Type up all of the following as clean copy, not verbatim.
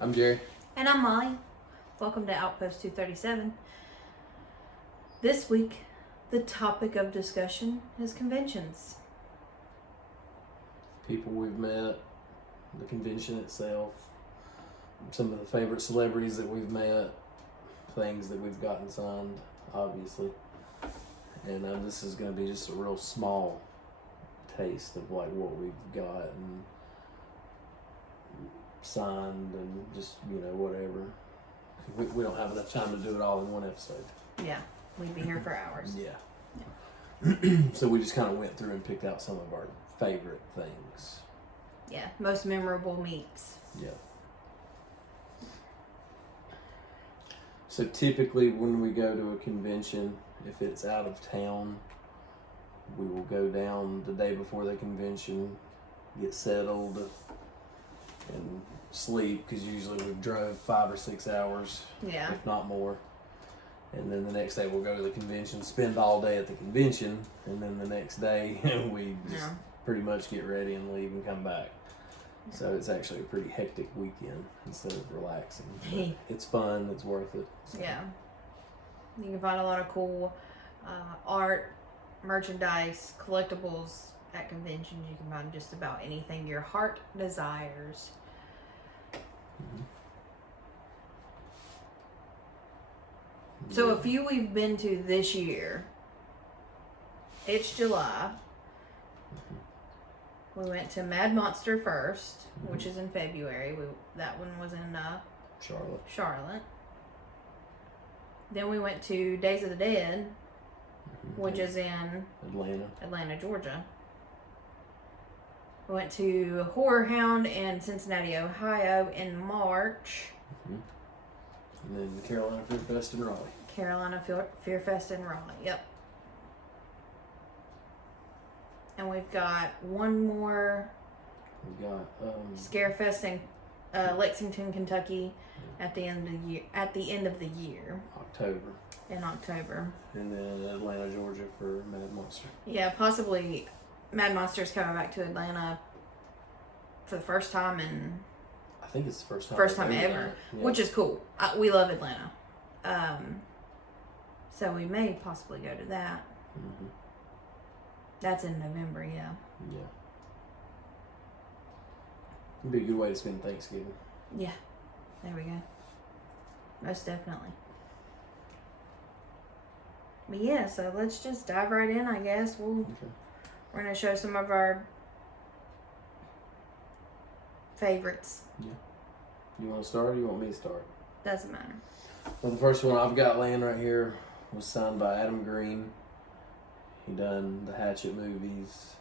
I'm Jerry. And I'm Molly. Welcome to Outpost 237. This week, the topic of discussion is conventions. People we've met, the convention itself, some of the favorite celebrities that we've met, things that we've gotten signed, obviously. And this is going to be just a real small taste of like what we've got and signed and just, whatever. We don't have enough time to do it all in one episode. Yeah, we'd be here for hours. Yeah. So we just kind of went through and picked out some of our favorite things. Yeah, most memorable meets. Yeah. So typically when we go to a convention, if it's out of town, we will go down the day before the convention, get settled, and sleep, because usually we drove 5 or 6 hours, Yeah. if not more. And then the next day we'll go to the convention, spend all day at the convention, and then the next day we just pretty much get ready and leave and come back. So it's actually a pretty hectic weekend instead of relaxing. But it's fun, it's worth it. So. Yeah. You can find a lot of cool art, merchandise, collectibles at conventions. You can find just about anything your heart desires. Mm-hmm. So a few we've been to this year. It's July. Mm-hmm. We went to Mad Monster first, which is in February. That one was in Charlotte. Then we went to Days of the Dead, which is in Atlanta, Georgia. We went to Horror Hound in Cincinnati, Ohio in March. And then the Carolina Fear Fest in Raleigh. Carolina Fear Fest in Raleigh, yep. And we've got one more. We've got Scarefest in Lexington, Kentucky at the end of the year. October. In October. And then Atlanta, Georgia for Mad Monster. Yeah, possibly Mad Monster's coming back to Atlanta for the first time in... I think it's the first time ever. Yeah. Which is cool. We love Atlanta. So we may possibly go to that. Mm-hmm. That's in November, yeah. Yeah. It'd be a good way to spend Thanksgiving. Yeah. There we go. Most definitely. But yeah, so let's just dive right in, I guess. We're going to show some of our favorites. Yeah. You want to start or you want me to start? Doesn't matter. Well, the first one I've got laying right here was signed by Adam Green. He done the Hatchet movies.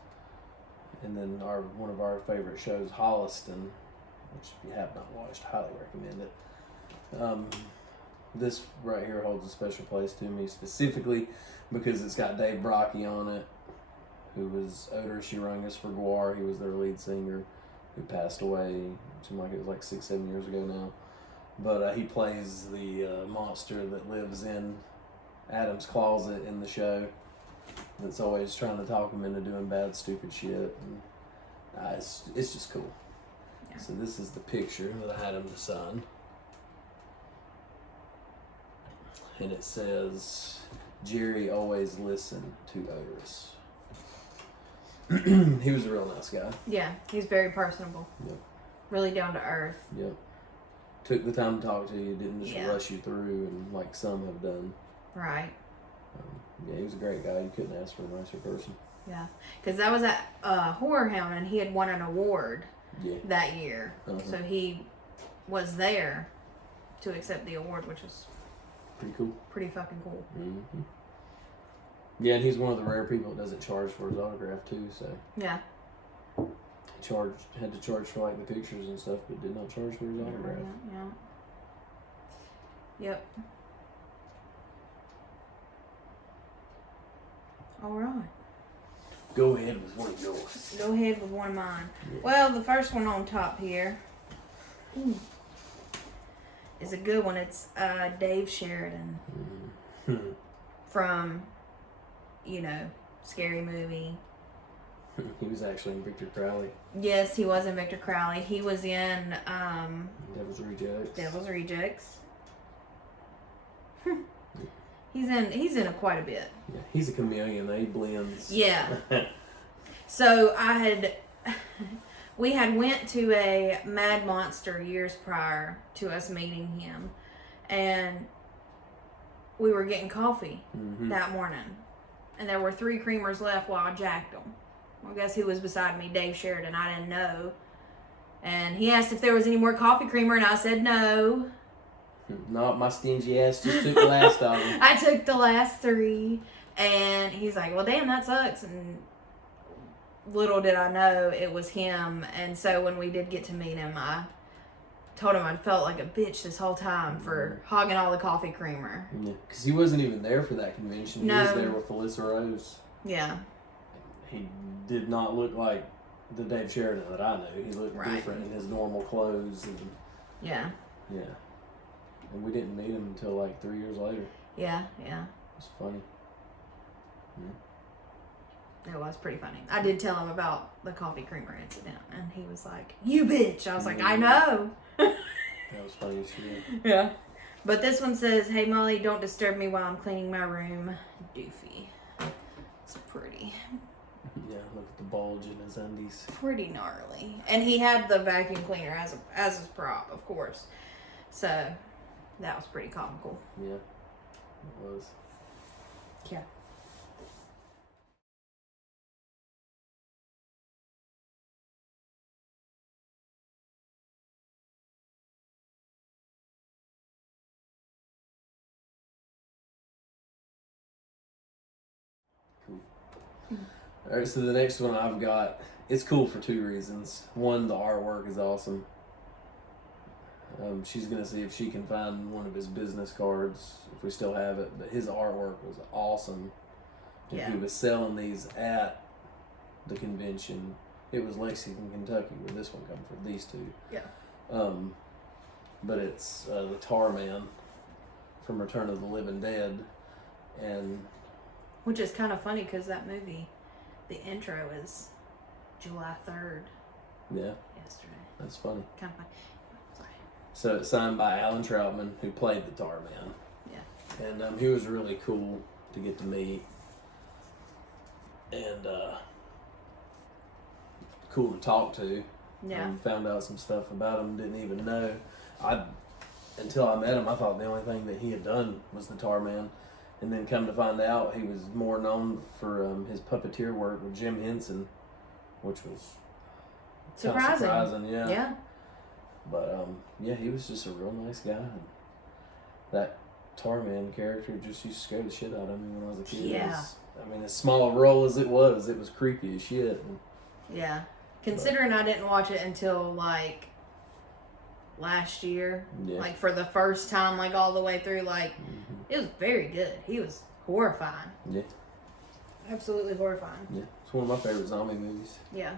And then one of our favorite shows, Holliston, which if you have not watched, highly recommend it. This right here holds a special place to me, specifically because it's got Dave Brockie on it, who was Odor Shirungus for Gwar. He was their lead singer, who passed away. It seemed like it was like 6-7 years ago now. But he plays the monster that lives in Adam's closet in the show. That's always trying to talk him into doing bad, stupid shit. And it's just cool. Yeah. So this is the picture that I had him to sign. And it says, Jerry always listened to Odorous. He was a real nice guy. Yeah, he's very personable. Yep. Really down to earth. Yep. Took the time to talk to you, didn't just rush you through and like some have done. Right. Yeah, he was a great guy. You couldn't ask for a nicer person. Yeah, because that was at Horror Hound, and he had won an award that year. Uh-huh. So he was there to accept the award, which was pretty cool. Pretty fucking cool. Mm-hmm. Yeah, and he's one of the rare people that doesn't charge for his autograph too. So yeah, had to charge for like the pictures and stuff, but did not charge for his autograph. Yeah. Yep. All right. Go ahead with one of yours. Go ahead with one of mine. Yeah. Well, the first one on top here is a good one. It's Dave Sheridan from, Scary Movie, He was actually in Victor Crowley. Yes, he was in Victor Crowley. He was in Devil's Rejects. Devil's Rejects. He's in quite a bit. Yeah, he's a chameleon. He blends. Yeah. So we had went to a Mad Monster years prior to us meeting him, and we were getting coffee that morning, and there were 3 creamers left while I jacked them. Well, guess who was beside me? Dave Sheridan. I didn't know, and he asked if there was any more coffee creamer, and I said no. Not my stingy ass. Just took the last of them. I took the last 3, and he's like, "Well, damn, that sucks." And little did I know it was him. And so when we did get to meet him, I told him I felt like a bitch this whole time for hogging all the coffee creamer. Yeah, because he wasn't even there for that convention. No. He was there with Felissa Rose. Yeah. He did not look like the Dave Sheridan that I knew. He looked different in his normal clothes. And Yeah. yeah. And we didn't meet him until like 3 years later. Yeah. It was funny. Yeah. It was pretty funny. I did tell him about the coffee creamer incident, and he was like, "You bitch." I was like, "I know." That was funny as shit. Yeah. But this one says, "Hey Molly, don't disturb me while I'm cleaning my room." Doofy. It's pretty. Yeah, look at the bulge in his undies. Pretty gnarly. And he had the vacuum cleaner as his prop, of course. So that was pretty comical. Yeah, it was. Yeah. Cool. All right, so the next one I've got, it's cool for 2 reasons. One, the artwork is awesome. She's going to see if she can find one of his business cards, if we still have it. But his artwork was awesome. And Yeah. he was selling these at the convention. It was Lexington, Kentucky, where this one come from, these 2. Yeah. But it's the Tar Man from Return of the Living Dead. And Which is kind of funny because that movie, the intro is July 3rd. yeah, Yesterday. that's funny. Kind of funny. Sorry. So it's signed by Alan Troutman, who played the Tar Man. Yeah. And he was really cool to get to meet. And cool to talk to. Yeah. Found out some stuff about him, didn't even know. Until I met him, I thought the only thing that he had done was the Tar Man. And then come to find out, he was more known for his puppeteer work with Jim Henson, which was Surprising. yeah. Yeah. But yeah, he was just a real nice guy. And that Tar Man character just used to scare the shit out of me when I was a kid. Yeah. I mean, as small a role as it was creepy as shit. And, Yeah. Considering I didn't watch it until like last year, yeah. like for the first time, like all the way through, like it was very good. He was horrifying. Yeah. Absolutely horrifying. Yeah. It's one of my favorite zombie movies. Yeah.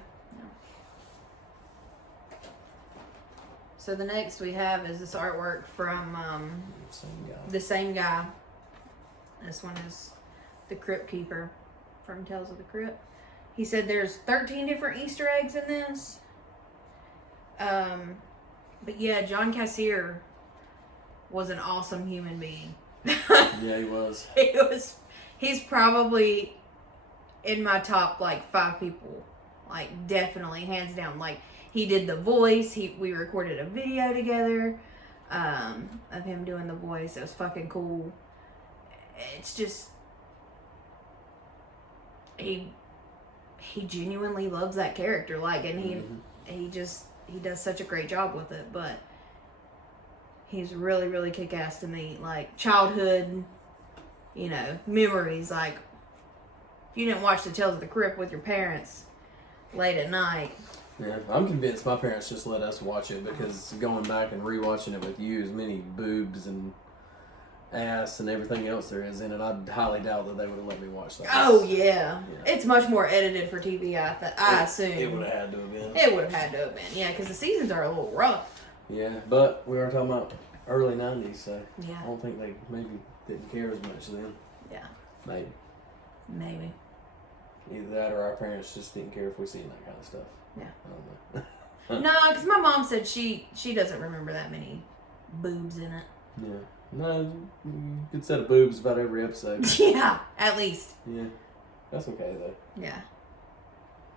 So the next we have is this artwork from Same guy. the same guy. This one is the Crypt Keeper from Tales of the Crypt. He said there's 13 different Easter eggs in this. But yeah, John Cassier was an awesome human being. Yeah, he was. He's probably in my top like 5 people. Like definitely hands down. Like he did the voice. We recorded a video together of him doing the voice. It was fucking cool. It's just he genuinely loves that character, like, and he does such a great job with it. But he's really, really kick-ass to me. Like childhood, memories. Like if you didn't watch the Tales of the Crypt with your parents late at night. Yeah, I'm convinced my parents just let us watch it because going back and rewatching it with you, as many boobs and ass and everything else there is in it, I highly doubt that they would have let me watch that. Oh yeah. It's much more edited for TV. I assume it would have had to have been. It would have had to have been, yeah, because the seasons are a little rough. Yeah, but we are talking about early '90s, so Yeah. I don't think they maybe didn't care as much then. Yeah. Maybe. Maybe. Either that or our parents just didn't care if we seen that kind of stuff. Yeah. I don't know. No, because my mom said she doesn't remember that many boobs in it. Yeah. No, good set of boobs about every episode. Yeah, at least. Yeah. That's okay, though. Yeah.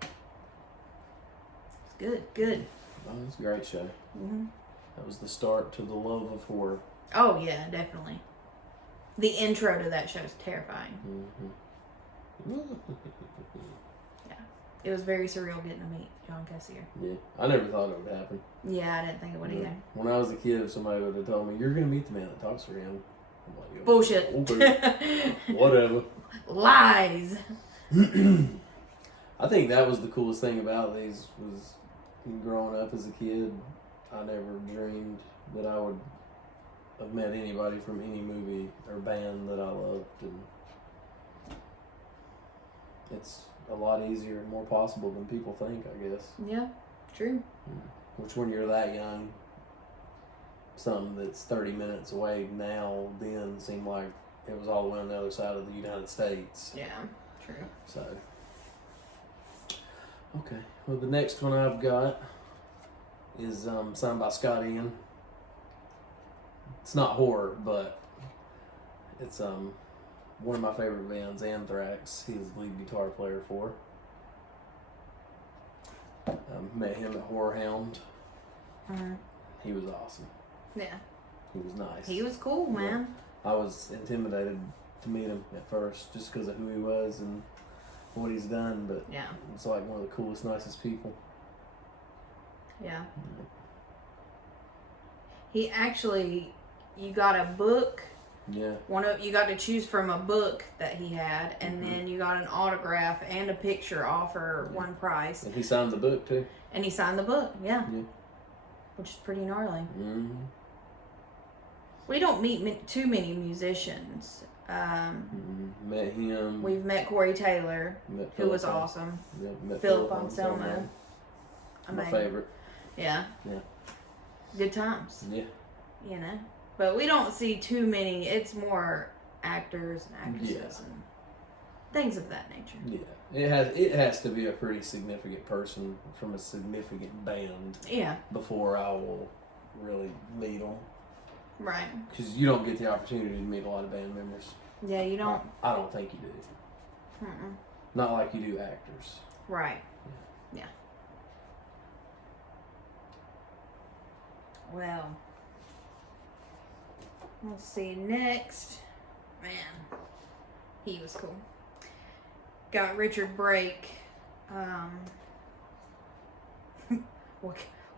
It's good, good. Oh, it's a great show. Mm-hmm. That was the start to the love of horror. Oh, yeah, definitely. The intro to that show is terrifying. Mm-hmm. Yeah. It was very surreal getting to meet John Cassier. Yeah. I never thought it would happen. Yeah, I didn't think it would either. When I was a kid, if somebody would have told me, you're going to meet the man that talks for him, I'm like, yo, Bullshit. okay. Whatever. Lies. I think that was the coolest thing about these was growing up as a kid. I never dreamed that I would have met anybody from any movie or band that I loved, and it's a lot easier and more possible than people think, I guess. Yeah, true. Which, when you're that young, something that's 30 minutes away now then seemed like it was all the way on the other side of the United States. Yeah, true. So, okay. Well, the next one I've got is signed by Scott Ian. It's not horror, but it's one of my favorite bands, Anthrax. He's the lead guitar player for. Met him at Horror Hound. Mm-hmm. He was awesome. Yeah. He was nice. He was cool, man. I was intimidated to meet him at first just because of who he was and what he's done, but yeah, it's like one of the coolest, nicest people. Yeah. He actually, you got a book. Yeah. You got to choose from a book that he had, and then you got an autograph and a picture off for one price. And he signed the book too. And he signed the book, yeah. Which is pretty gnarly. Mm-hmm. We don't meet too many musicians. Met him. We've met Corey Taylor, who was awesome. Met Philip Anselmo. My favorite. Yeah. Yeah. Good times. Yeah. You know? But we don't see too many. It's more actors and actresses and things of that nature. Yeah. It has to be a pretty significant person from a significant band. Yeah. Before I will really meet them. Right. Because you don't get the opportunity to meet a lot of band members. Yeah, you don't. I don't think you do. Mm-mm. Not like you do actors. Right. Yeah. Well, let's see. Next, man, he was cool. Got Richard Brake.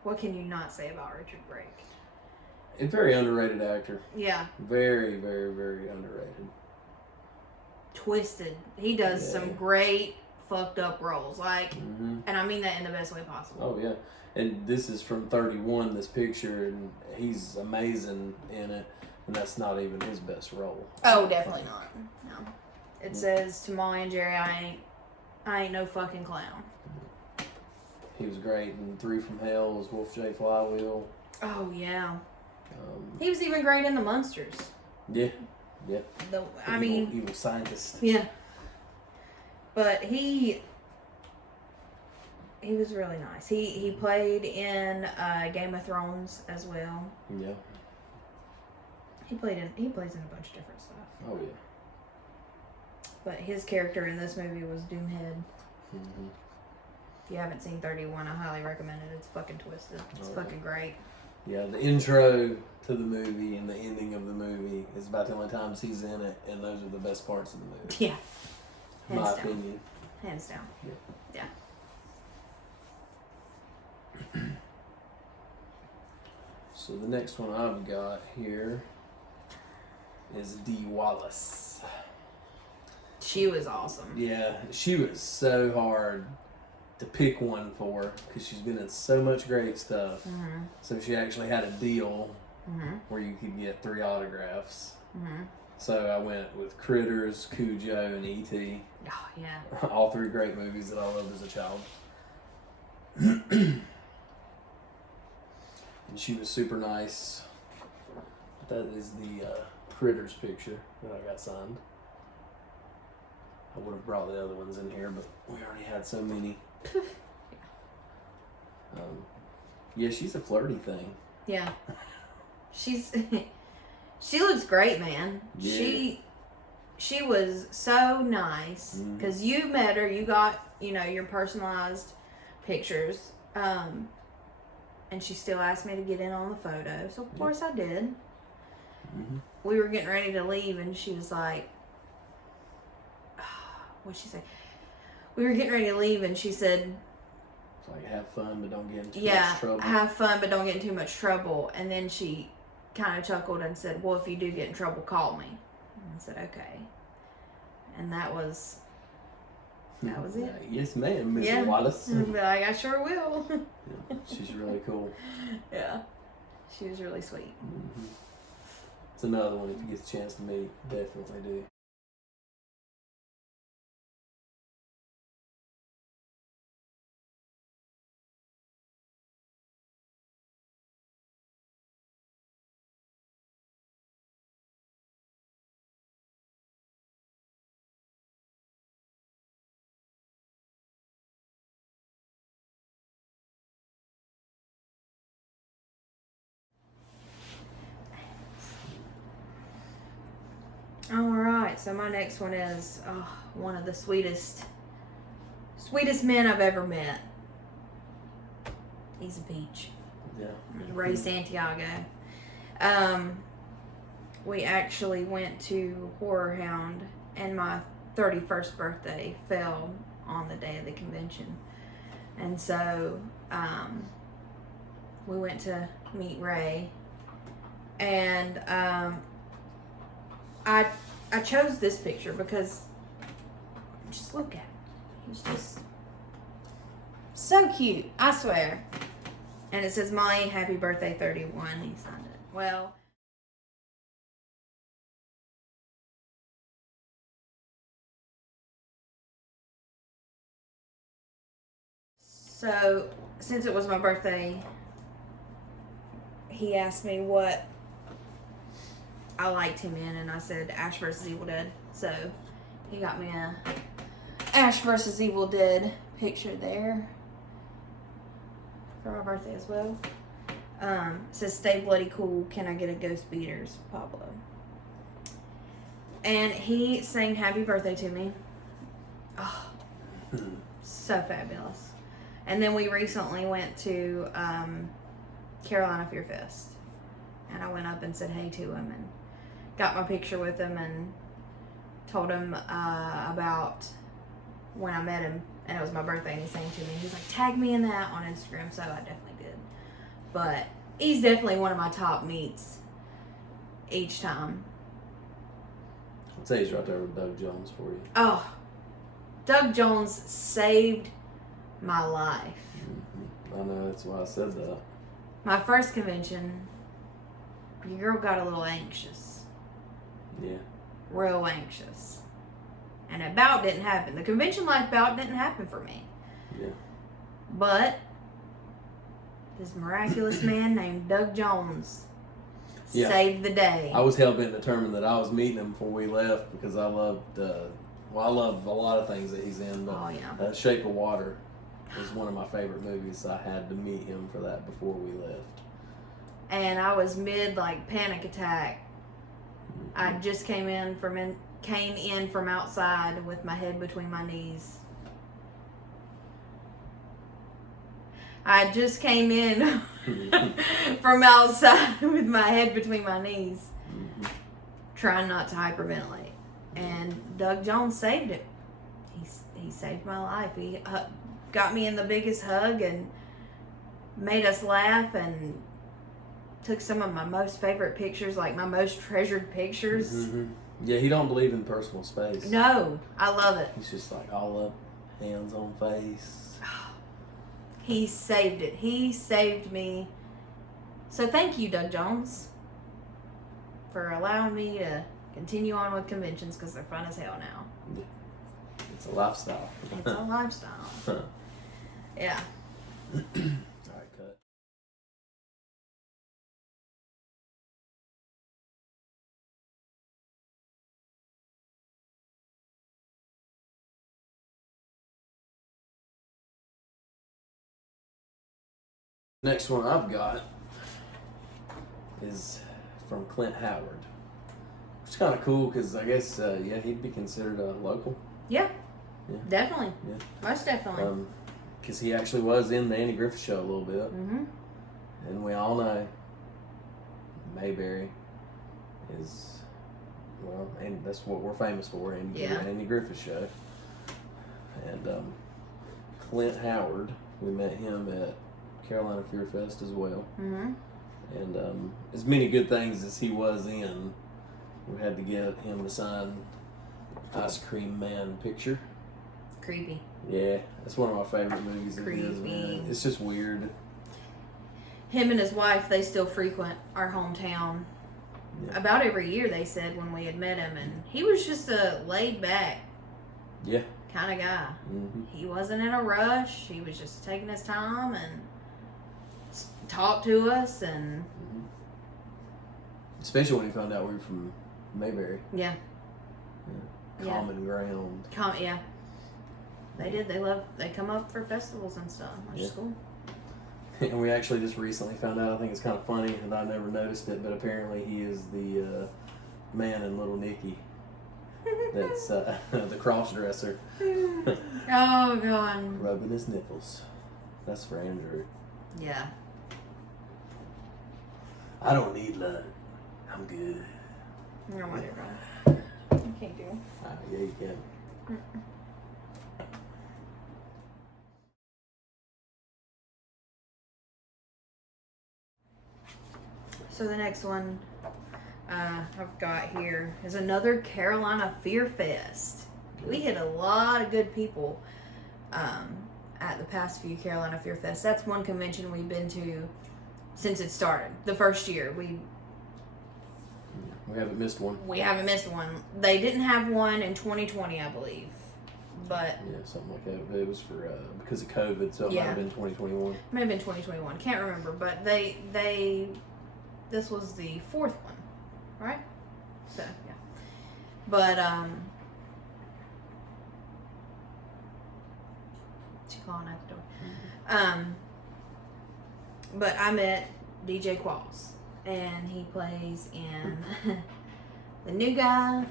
What can you not say about Richard Brake? A very underrated actor. Yeah. Very, very, very underrated. Twisted. He does some great fucked up roles. Like, and I mean that in the best way possible. Oh, yeah. And this is from 31, this picture, and he's amazing in it. And that's not even his best role. Oh, definitely not. No. It says to Molly and Jerry, I ain't no fucking clown. He was great in 3 from Hell, was Wolf J. Flywheel. Oh, yeah. He was even great in The Munsters. Yeah. Evil scientist. Yeah. But he was really nice. He played in Game of Thrones as well. Yeah. He plays in a bunch of different stuff. Oh, yeah. But his character in this movie was Doomhead. Mm-hmm. If you haven't seen 31, I highly recommend it. It's fucking twisted. It's fucking great. Yeah, the intro to the movie and the ending of the movie is about the only times he's in it, and those are the best parts of the movie. Yeah. My opinion. Hands down. Yeah. So the next one I've got here is Dee Wallace. She was awesome. Yeah, she was so hard to pick one for because she's been in so much great stuff. Mm-hmm. So she actually had a deal where you could get 3 autographs. Mm-hmm. So I went with Critters, Cujo, and E.T. Oh, yeah. All 3 great movies that I loved as a child. And she was super nice. That is the Critters picture that I got signed. I would have brought the other ones in here, but we already had so many. Yeah, she's a flirty thing. Yeah. She looks great, man. Yeah. She was so nice because Mm-hmm. you met her. You got your personalized pictures, and she still asked me to get in on the photo. So of course I did. Mm-hmm. We were getting ready to leave, and she was like, "What'd she say?" We were getting ready to leave, and she said, It's like, have fun, but don't get in too "Yeah, much trouble. have fun, but don't get in too much trouble." And then she kind of chuckled and said, "Well, if you do get in trouble, call me." And I said, "Okay." And that was it. Yes, ma'am, Miss Yeah. Wallace. I'd be like, I sure will. Yeah, she's really cool. Yeah. She was really sweet. Mm-hmm. It's another one, if you get a chance to meet, definitely do. All right. So my next one is one of the sweetest men I've ever met. He's a peach. Yeah. Ray Santiago. We actually went to Horror Hound, and my 31st birthday fell on the day of the convention. And so we went to meet Ray. And I chose this picture because just look at it. He's just so cute, I swear. And it says, Molly, happy birthday 31. He signed it. Well, so since it was my birthday, he asked me what I liked him in, and I said Ash vs. Evil Dead. So he got me a Ash vs. Evil Dead picture there for my birthday as well. It says, stay bloody cool, can I get a Ghost Beaters, Pablo. And he sang happy birthday to me. Oh, so fabulous. And then we recently went to Carolina Fear Fest, and I went up and said hey to him and got my picture with him and told him about when I met him, and it was my birthday, and he sang to me. He was like, tag me in that on Instagram, so I definitely did. But he's definitely one of my top meets each time. I'll tell you, he's right there with Doug Jones for you. Oh, Doug Jones saved my life. Mm-hmm. I know, that's why I said that. My first convention, your girl got a little anxious. Yeah. Real anxious. And a bout didn't happen. The convention life bout didn't happen for me. Yeah. But this miraculous man named Doug Jones saved the day. I was hell-bent determined that I was meeting him before we left because I loved, I love a lot of things that he's in, but Shape of Water was one of my favorite movies, so I had to meet him for that before we left. And I was mid panic attack. I just came in from outside with my head between my knees. I just came in from outside with my head between my knees, trying not to hyperventilate. And Doug Jones saved it. He saved my life. He got me in the biggest hug and made us laugh and took some of my most favorite pictures, like my most treasured pictures. Mm-hmm. Yeah, he don't believe in personal space. No, I love it. He's just like all up, hands on face. He saved it. He saved me. So thank you, Doug Jones, for allowing me to continue on with conventions because they're fun as hell now. It's a lifestyle. It's a lifestyle. Yeah. Next one I've got is from Clint Howard. Which is kind of cool because I guess, he'd be considered a local. Yeah. Yeah. Definitely. Yeah. Most definitely. Because he actually was in the Andy Griffith Show a little bit. Mm-hmm. And we all know Mayberry is, well, and that's what we're famous for, Andy Griffith Show. And Clint Howard, we met him at Carolina Fear Fest as well. Mm-hmm. And as many good things as he was in, we had to get him to sign Ice Cream Man picture. Creepy. Yeah, that's one of my favorite movies of his, man. It's just weird. Him and his wife, they still frequent our hometown. Yeah. About every year, they said, when we had met him. And he was just a laid-back kind of guy. Mm-hmm. He wasn't in a rush. He was just taking his time and talked to us. And especially when he found out we were from Mayberry. Yeah. Common ground. Yeah. They did. They come up for festivals and stuff. Which is cool. And we actually just recently found out, I think it's kind of funny, and I never noticed it, but apparently he is the man in Little Nicky. That's the cross-dresser. Oh, God. Rubbing his nipples. That's for Andrew. Yeah. I don't need love. I'm good. No, whatever. You can't do it. Yeah, you can. So the next one I've got here is another Carolina Fear Fest. We hit a lot of good people at the past few Carolina Fear Fests. That's one convention we've been to since it started. The first year. We haven't missed one. We haven't missed one. They didn't have one in 2020, I believe. But yeah, something like that. But it was for because of COVID, so it might have been 2021. Might have been 2021. Can't remember. But this was the fourth one, right? So yeah. But she calling at the door. But I met DJ Qualls, and he plays in The New Guy.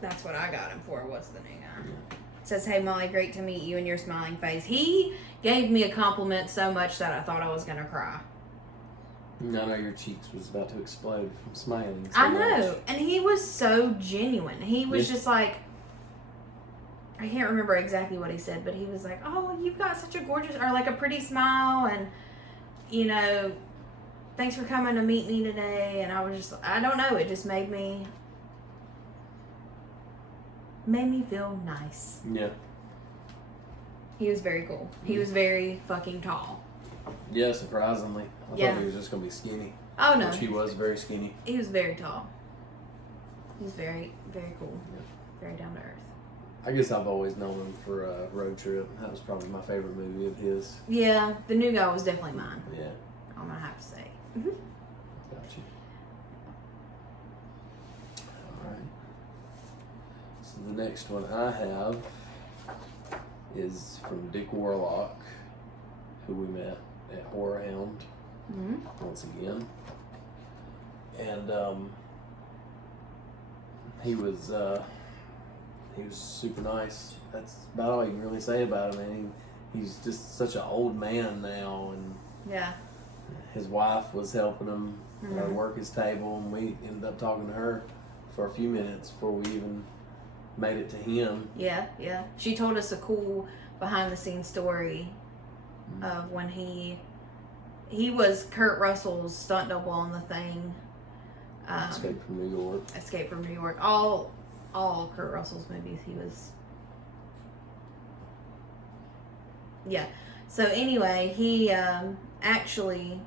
That's what I got him for, was The New Guy. It says, "Hey Molly, great to meet you and your smiling face." He gave me a compliment so much that I thought I was going to cry. I know your cheeks was about to explode from smiling. So I know. much. And he was so genuine. He was just like, I can't remember exactly what he said, but he was like, "Oh, you've got such a gorgeous," or like a pretty smile, and, you know, "Thanks for coming to meet me today." And I was just, I don't know, it just made me feel nice. Yeah. He was very cool. He was very fucking tall. Yeah, surprisingly. I thought he was just going to be skinny. Oh, no. Which he was very skinny. He was very tall. He was very, very cool. Yeah. Very down to earth. I guess I've always known him for Road Trip. That was probably my favorite movie of his. Yeah, The New Guy was definitely mine. Yeah. I'm going to have to say. Gotcha. Alright. So the next one I have is from Dick Warlock, who we met at Horror Hound once again. And he was super nice. That's about all you can really say about him. Man, he's just such an old man now, and his wife was helping him work his table, and we ended up talking to her for a few minutes before we even made it to him. Yeah. She told us a cool behind-the-scenes story of when he was Kurt Russell's stunt double on the Thing. Escape from New York. All Kurt Russell's movies, he was. Yeah. So anyway, he actually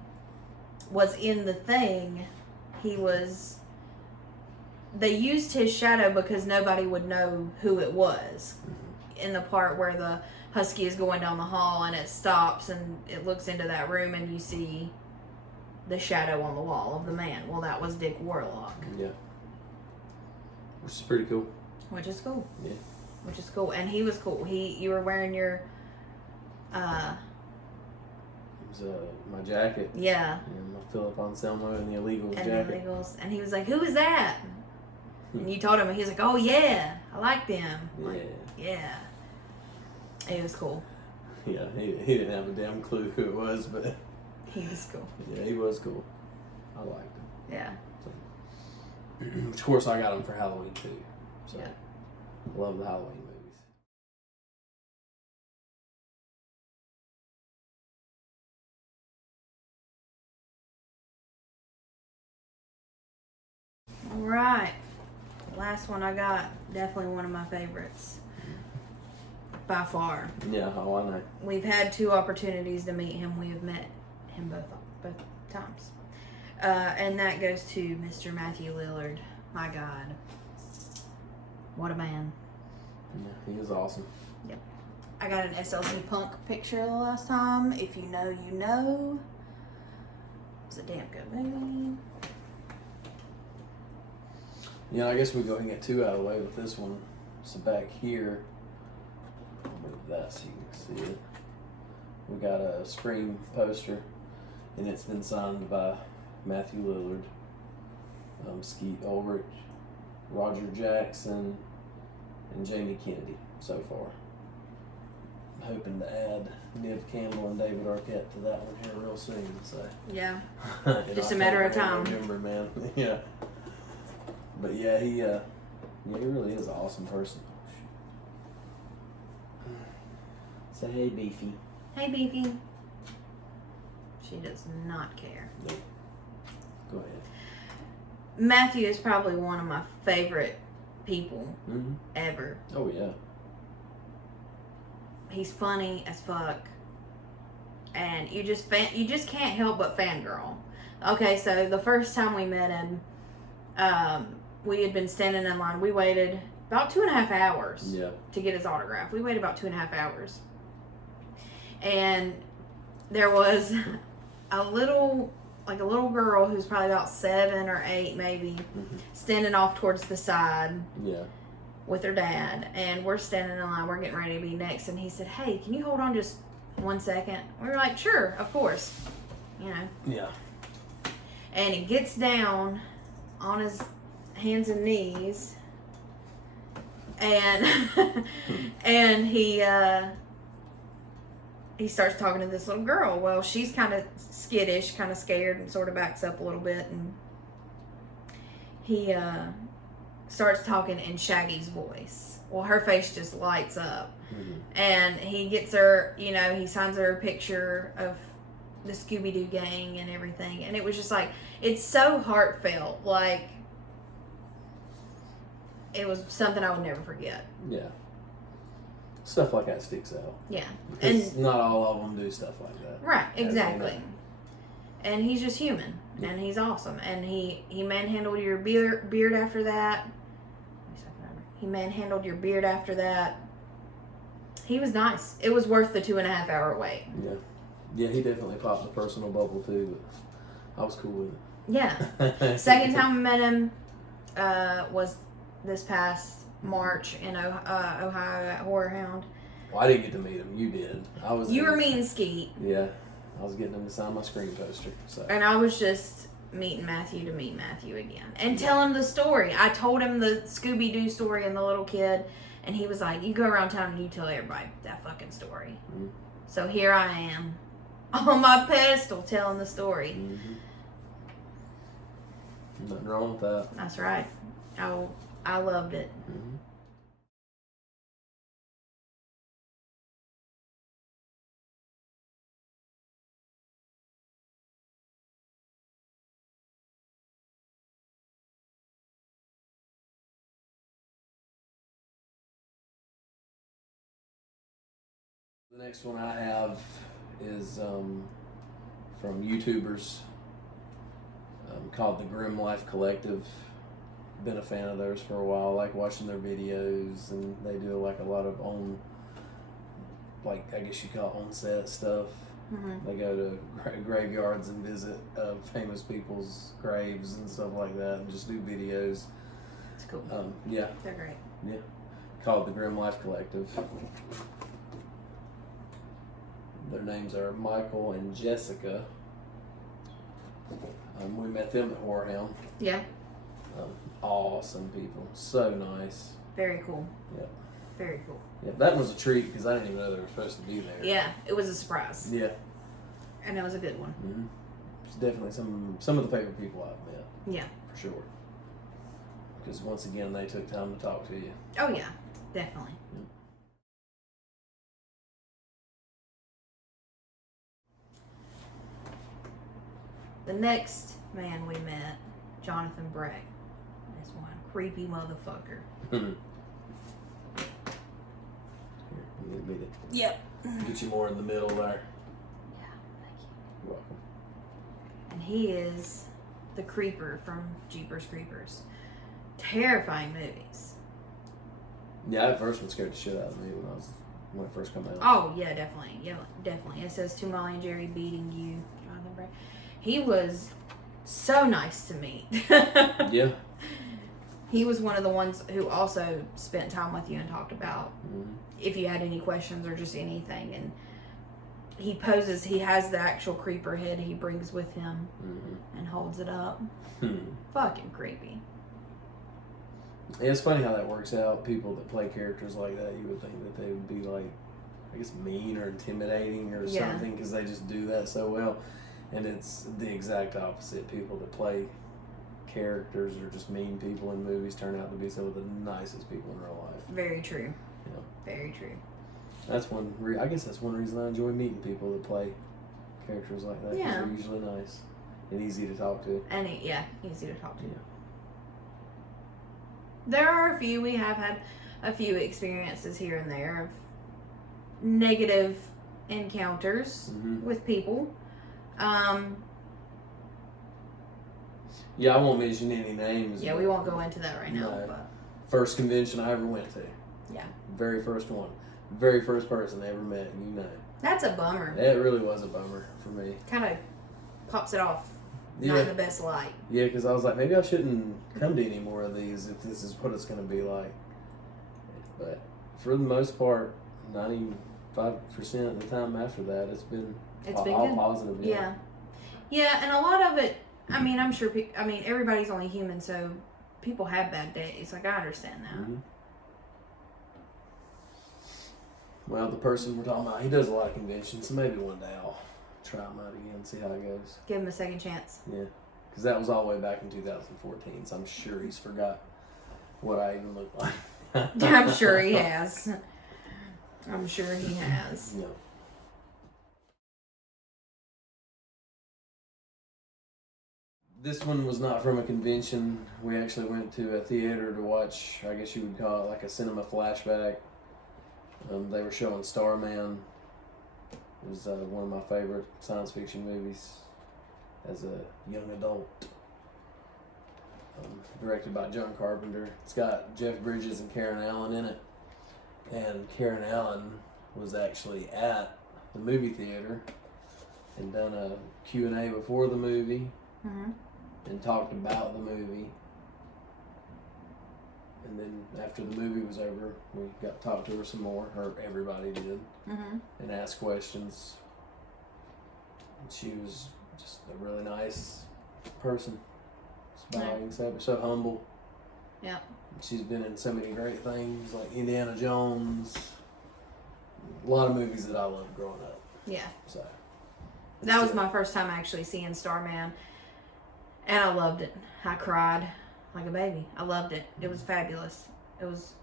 was in the Thing. They used his shadow because nobody would know who it was. In the part where the husky is going down the hall and it stops and it looks into that room and you see the shadow on the wall of the man. Well, that was Dick Warlock. Yeah. Which is pretty cool. Which is cool. Yeah. which is cool. And he was cool. You were wearing your, It was my jacket. yeah. And my Philip Anselmo and the Illegals And jacket. the Illegals. And he was like, who is that? And you told him, and he was like, oh yeah, I like them. Like, yeah. It was cool. Yeah, he didn't have a damn clue who it was, but He was cool. yeah, he was cool. I liked him. Yeah. So, of course, I got him for Halloween too. So, Yeah. love the Halloween movies. All right. The last one I got, definitely one of my favorites. By far. Yeah, oh, I know. We've had 2 opportunities to meet him. We have met him both times. And that goes to Mr. Matthew Lillard. My God. What a man. Yeah, he is awesome. Yep. I got an SLC Punk picture the last time. If you know, you know. It's a damn good movie. Yeah, I guess we go ahead and get 2 out of the way with this one. So back here, I'll move that so you can see it. We got a Scream poster, and it's been signed by Matthew Lillard, Skeet Ulrich, Roger Jackson, and Jamie Kennedy so far. I'm hoping to add Nev Campbell and David Arquette to that one here real soon. So Yeah. in Just a matter of October, time. November, man. Yeah. But yeah, he really is an awesome person. Say hey, Beefy. Hey, Beefy. She does not care. Nope. Go ahead. Matthew is probably one of my favorite people Mm-hmm. ever. Oh yeah. He's funny as fuck, and you just can't help but fangirl. Okay, so the first time we met him, we had been standing in line. We waited about 2.5 hours to get his autograph. We waited about 2.5 hours, and there was a little girl who's probably about 7 or 8 maybe, standing off towards the side. Yeah. With her dad, and we're standing in line. We're getting ready to be next, and he said, "Hey, can you hold on just 1 second?" We were like, "Sure, of course," you know. Yeah. And he gets down on his hands and knees, and and he starts talking to this little girl. Well, she's kind of skittish, kind of scared, and sort of backs up a little bit, and he starts talking in Shaggy's voice. Well, her face just lights up. And he gets her, you know, he signs her a picture of the Scooby-Doo gang and everything. And it was just like, it's so heartfelt. Like, it was something I would never forget. Yeah. Stuff like that sticks out. Yeah. Because not all of them do stuff like that. Right, exactly. And he's just human. And he's awesome. And he manhandled your beard after that. He manhandled your beard after that. He was nice. It was worth the 2.5 hour wait. Yeah. Yeah, he definitely popped a personal bubble too, but I was cool with it. Yeah. Second time I met him was this past March in Ohio at Horror Hound. Well, I didn't get to meet him. You did. You were meeting Skeet. Yeah. I was getting him to sign my Scream poster. So. And I was just meeting Matthew to meet Matthew again. And tell him the story. I told him the Scooby-Doo story and the little kid. And he was like, you go around town and you tell everybody that fucking story. Mm-hmm. So here I am. On my pedestal telling the story. Mm-hmm. Nothing wrong with that. That's right. I loved it. Mm-hmm. The next one I have is from YouTubers called the Grim Life Collective. Been a fan of theirs for a while. I like watching their videos, and they do like a lot of I guess you call it on-set stuff. Mm-hmm. They go to graveyards and visit famous people's graves and stuff like that, and just do videos. It's cool. Yeah. They're great. Yeah. called the Grim Life Collective. Their names are Michael and Jessica. We met them at Horror Hound. Yeah. Awesome people. So nice. Very cool. Yep. Very cool. Yeah, that was a treat because I didn't even know they were supposed to be there. Yeah, it was a surprise. Yeah. And it was a good one. Mm-hmm. It's definitely some of the favorite people I've met. Yeah. For sure. Because once again, they took time to talk to you. Oh, yeah. Definitely. Yep. The next man we met, Jonathan Breck. This one creepy motherfucker. Here, you need me to Yep. get you more in the middle there. Yeah, thank you. You're welcome. And he is the Creeper from Jeepers Creepers. Terrifying movies. Yeah, that first one scared the shit out of me when it first came out. Oh, yeah, definitely. Yeah, definitely. It says, to Molly and Jerry beating you, Jonathan Breck. He was so nice to meet. Yeah. He was one of the ones who also spent time with you and talked about Mm-hmm. if you had any questions or just anything. And he has the actual creeper head he brings with him and holds it up. Fucking creepy. Yeah, it's funny how that works out. People that play characters like that, you would think that they would be like, I guess, mean or intimidating or something because they just do that so well. And it's the exact opposite. People that play characters or just mean people in movies turn out to be some of the nicest people in real life. Very true. Yeah. Very true. That's I guess that's one reason I enjoy meeting people that play characters like that. Yeah. They're usually nice and easy to talk to. And easy to talk to. Yeah. There are we have had a few experiences here and there of negative encounters with people. Yeah, I won't mention any names. Yeah, we won't go into that right now. No. But First convention I ever went to. yeah. Very first one. Very first person I ever met, you know. That's a bummer. It really was a bummer for me. Kind of pops it off. Yeah. Not in the best light. Yeah, because I was like, maybe I shouldn't come to any more of these if this is what it's going to be like. But for the most part, 95% of the time after that, it's been all good. positive. Yeah. Yeah, and a lot of it, I mean, I'm sure, everybody's only human, so people have bad days. Like, I understand that. Mm-hmm. Well, the person we're talking about, he does a lot of conventions, so maybe one day I'll try him out again, see how it goes. Give him a second chance. Yeah, because that was all the way back in 2014, so I'm sure he's forgot what I even look like. I'm sure he has. I'm sure he has. Yeah. This one was not from a convention. We actually went to a theater to watch, I guess you would call it like a cinema flashback. They were showing Starman. It was one of my favorite science fiction movies as a young adult. Directed by John Carpenter. It's got Jeff Bridges and Karen Allen in it. And Karen Allen was actually at the movie theater and done a Q&A before the movie and talked about the movie. And then after the movie was over, we got to talk to her some more, or everybody did, and ask questions. And she was just a really nice person. That's all I can say, but so humble. Yeah. She's been in so many great things, like Indiana Jones. A lot of movies that I loved growing up. Yeah. So that was my first time actually seeing Starman, and I loved it. I cried like a baby. I loved it. It was fabulous. It was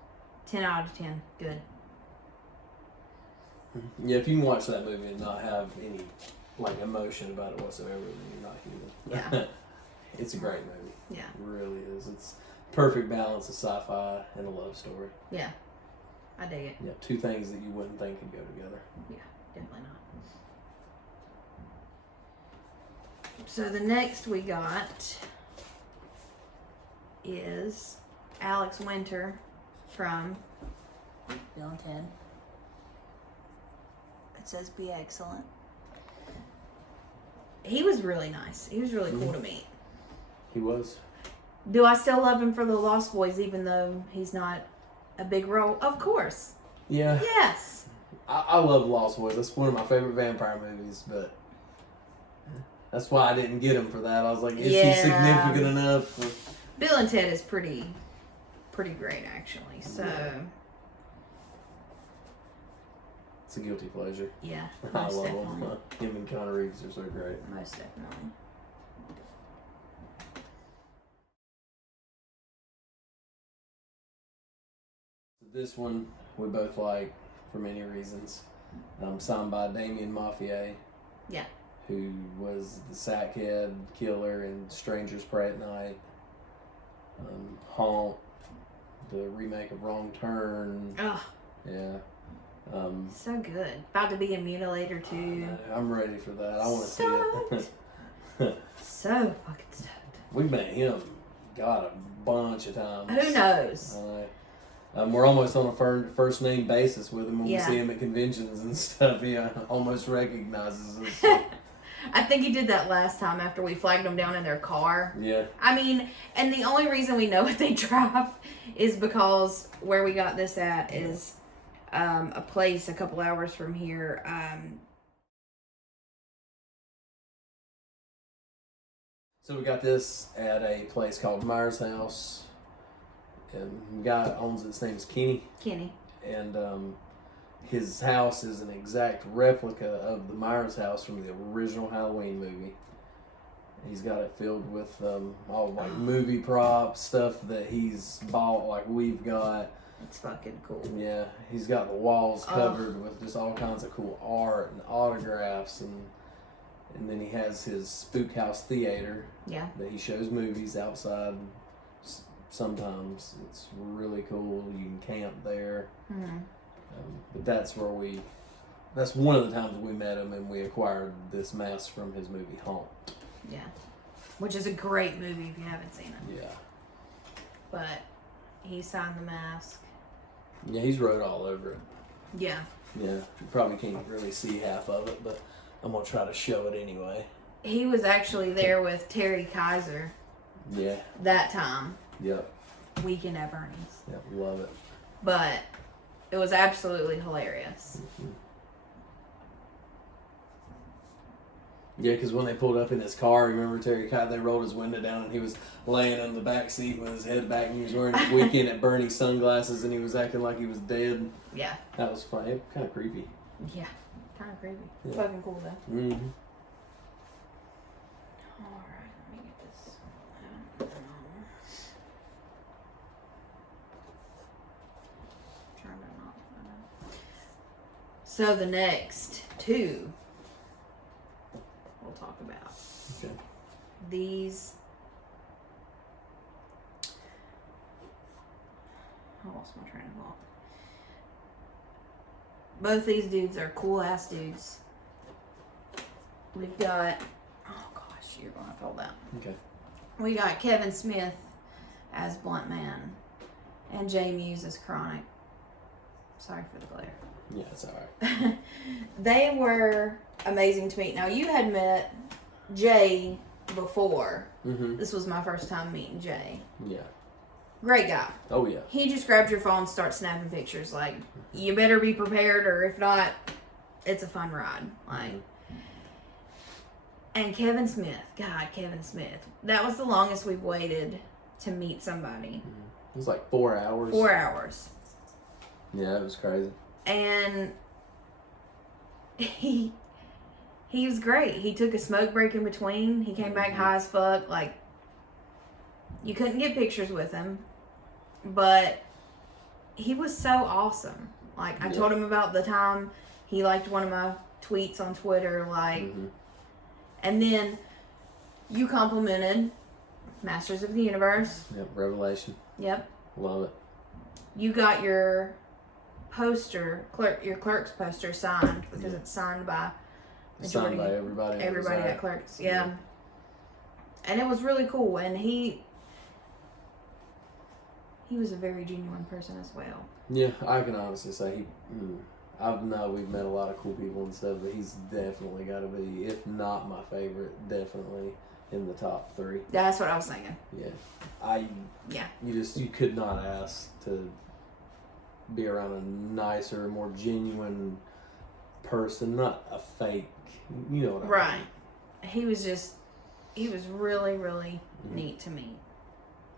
10 out of 10. Good. Yeah, if you can watch that movie and not have any like emotion about it whatsoever, then you're not human. Yeah. It's a great movie. Yeah. It really is. It's perfect balance of sci-fi and a love story. Yeah. I dig it. Yeah, two things that you wouldn't think could go together. Yeah, definitely not. So the next we got is Alex Winter from Bill and Ted. It says be excellent. He was really nice. He was really cool to meet. He was. Do I still love him for the Lost Boys even though he's not a big role? Of course. Yeah. Yes. I love Lost Boys. That's one of my favorite vampire movies, but that's why I didn't get him for that. I was like, is he significant enough? Bill and Ted is pretty great, actually. So, it's a guilty pleasure. Yeah, I love him. Him and Keanu Reeves are so great. Most definitely. This one we both like for many reasons. Signed by Damien Mafier. Yeah. Who was the Sackhead killer in Strangers Pray at Night. Haunt, the remake of Wrong Turn. Oh. Yeah. So good. About to be in Mutilator too. I'm ready for that. I want to see it. So fucking stoked. We met him, God, a bunch of times. Who knows? We're almost on a first name basis with him when we see him at conventions and stuff. He almost recognizes us. I think he did that last time after we flagged them down in their car. Yeah. I mean, and the only reason we know what they drive is because where we got this at is a place a couple hours from here. So we got this at a place called Myers House. And the guy that owns it, his name is Kenny. Kenny. And his house is an exact replica of the Myers house from the original Halloween movie. He's got it filled with all like movie props, stuff that he's bought, like we've got. It's fucking cool. Yeah, he's got the walls covered with just all kinds of cool art and autographs, and then he has his Spook House Theater. Yeah. That he shows movies outside. Sometimes it's really cool. You can camp there. Mm-hmm. But that's one of the times we met him, and we acquired this mask from his movie Haunt. Yeah. Which is a great movie if you haven't seen it. Yeah. But he signed the mask. Yeah, he's wrote all over it. Yeah. Yeah. You probably can't really see half of it, but I'm going to try to show it anyway. He was actually there with Terry Kaiser. Yeah. That time. Yep. Weekend at Bernie's. Yep, love it. But it was absolutely hilarious. Mm-hmm. Yeah, because when they pulled up in his car, remember Terry Kaiser, they rolled his window down and he was laying in the back seat with his head back and he was wearing his Weekend at Bernie's sunglasses and he was acting like he was dead. Yeah. That was funny. Kind of creepy. Yeah. Kind of creepy. Yeah. Fucking cool though. Mm-hmm. Alright, let me get this. Trying to not find out. So the next two we'll talk about. Okay. These. I lost my train of thought. Both these dudes are cool ass dudes. We've got. Oh gosh, you're gonna feel that. Okay. We got Kevin Smith as Blunt Man and Jay Muse as Chronic. Sorry for the glare. Yeah, it's alright. They were amazing to meet. Now, you had met Jay before. Mm-hmm. This was my first time meeting Jay. Yeah. Great guy. Oh, yeah. He just grabs your phone and starts snapping pictures. Like, you better be prepared, or if not, it's a fun ride. Like, and Kevin Smith. God, Kevin Smith. That was the longest we've waited to meet somebody. Mm-hmm. It was like 4 hours. 4 hours. Yeah, it was crazy. And he was great. He took a smoke break in between. He came back high as fuck. Like, you couldn't get pictures with him, but he was so awesome. Like, I told him about the time he liked one of my tweets on Twitter, like, and then you complimented Masters of the Universe. Yep, Revelation. Yep. Love it. You got your poster, your Clerks poster signed because it's signed by everybody. Everybody at Clerks, yeah. And it was really cool. And he was a very genuine person as well. Yeah, I can honestly say we've met a lot of cool people and stuff, but he's definitely got to be, if not my favorite, definitely in the top 3. That's what I was thinking. Yeah, you could not ask to be around a nicer, more genuine person, not a fake. You know what I mean? Right. He was really, really neat to meet.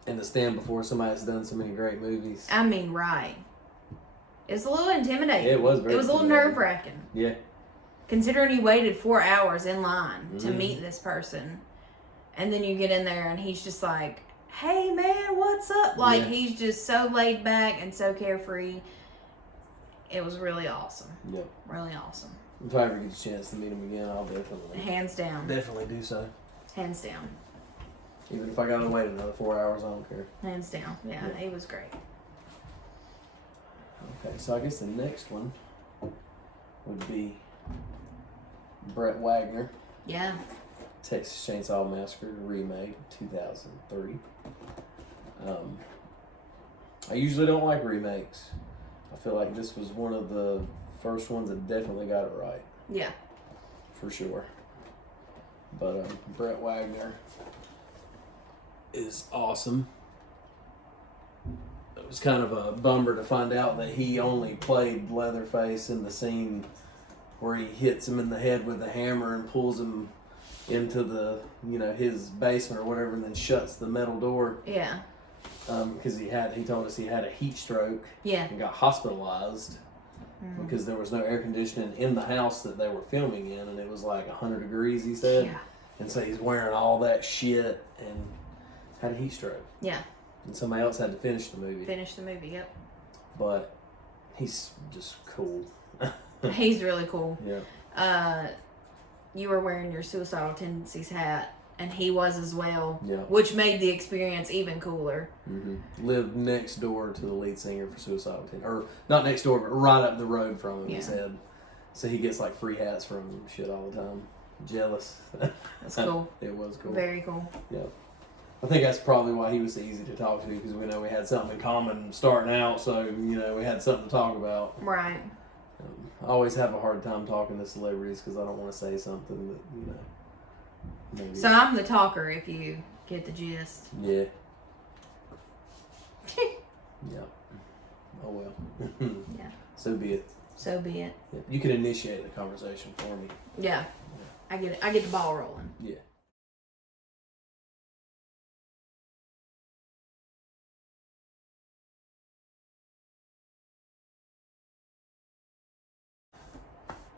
And to stand before somebody that's done so many great movies. I mean, right. It's a little intimidating. It was very It was a little nerve-wracking. Yeah. Considering he waited 4 hours in line to meet this person. And then you get in there and he's just like, hey man, what's up? Like, he's just so laid back and so carefree. It was really awesome. Yep. Really awesome. If I ever get a chance to meet him again, I'll definitely. Hands down. Definitely do so. Hands down. Even if I gotta wait another 4 hours, I don't care. Hands down. Yeah, he was great. Okay, so I guess the next one would be Brett Wagner. Yeah. Texas Chainsaw Massacre remake, 2003. I usually don't like remakes. I feel like this was one of the first ones that definitely got it right. Yeah. For sure. But Brett Wagner is awesome. It was kind of a bummer to find out that he only played Leatherface in the scene where he hits him in the head with a hammer and pulls him into the, his basement or whatever, and then shuts the metal door. Yeah. Because he told us he had a heat stroke. Yeah. And got hospitalized because there was no air conditioning in the house that they were filming in, and it was like 100 degrees, he said. Yeah. And so he's wearing all that shit and had a heat stroke. Yeah. And somebody else had to finish the movie. Yep. But he's just cool. He's really cool. Yeah. You were wearing your Suicidal Tendencies hat, and he was as well. Yeah. Which made the experience even cooler. Mm-hmm. Lived next door to the lead singer for Suicidal Tendencies. Or not next door, but right up the road from him, he said. So he gets like free hats from him, shit all the time. Jealous. That's cool. It was cool. Very cool. Yeah. I think that's probably why he was so easy to talk to, because we know we had something in common starting out, so, we had something to talk about. Right. I always have a hard time talking to celebrities because I don't want to say something that, maybe. So I'm the talker, if you get the gist. Yeah. Yeah. Oh, well. Yeah. So be it. So be it. Yeah. You can initiate the conversation for me. Yeah. I get it. I get the ball rolling. Yeah.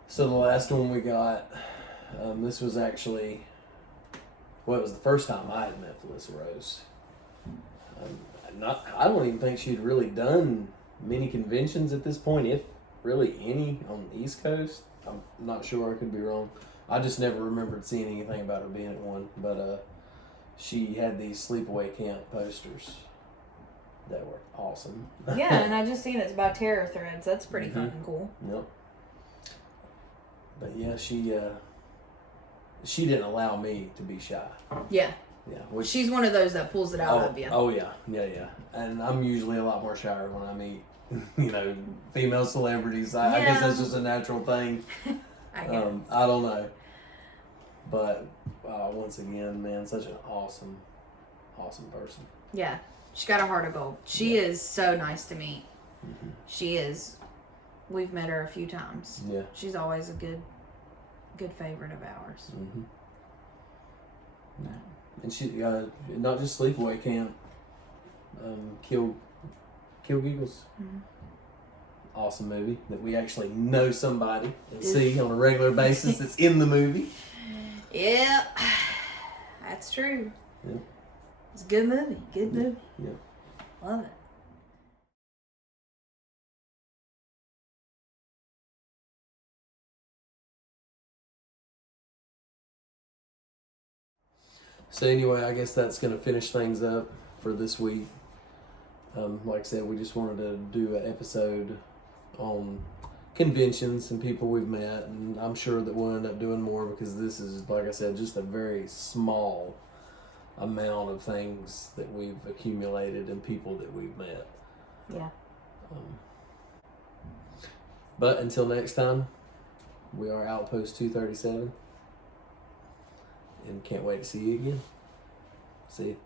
So the last one we got, this was actually, it was the first time I had met Felissa Rose. I don't even think she'd really done many conventions at this point, if really any, on the East Coast. I'm not sure, I could be wrong. I just never remembered seeing anything about her being at one, but she had these sleepaway camp posters that were awesome. Yeah, and I just seen it's by Terror Threads. That's pretty fucking cool. Yep. But yeah, she didn't allow me to be shy. Yeah. Yeah. She's one of those that pulls it out of you. Oh yeah. And I'm usually a lot more shy when I meet, female celebrities. I guess that's just a natural thing. I don't know. But once again, man, such an awesome person. Yeah. She's got a heart of gold. She is so nice to meet. Mm-hmm. She is. We've met her a few times. Yeah. She's always a good favorite of ours. Mm-hmm. Yeah. And she not just sleepaway camp. Kill Giggles. Mm-hmm. Awesome movie that we actually know somebody and see on a regular basis that's in the movie. Yeah, that's true. Yeah. It's a good movie. Good movie. Yeah. Love it. So anyway, I guess that's going to finish things up for this week. Like I said, we just wanted to do an episode on conventions and people we've met, and I'm sure that we'll end up doing more because this is, like I said, just a very small amount of things that we've accumulated and people that we've met. Yeah. But until next time, we are Outpost 237. And can't wait to see you again. See you.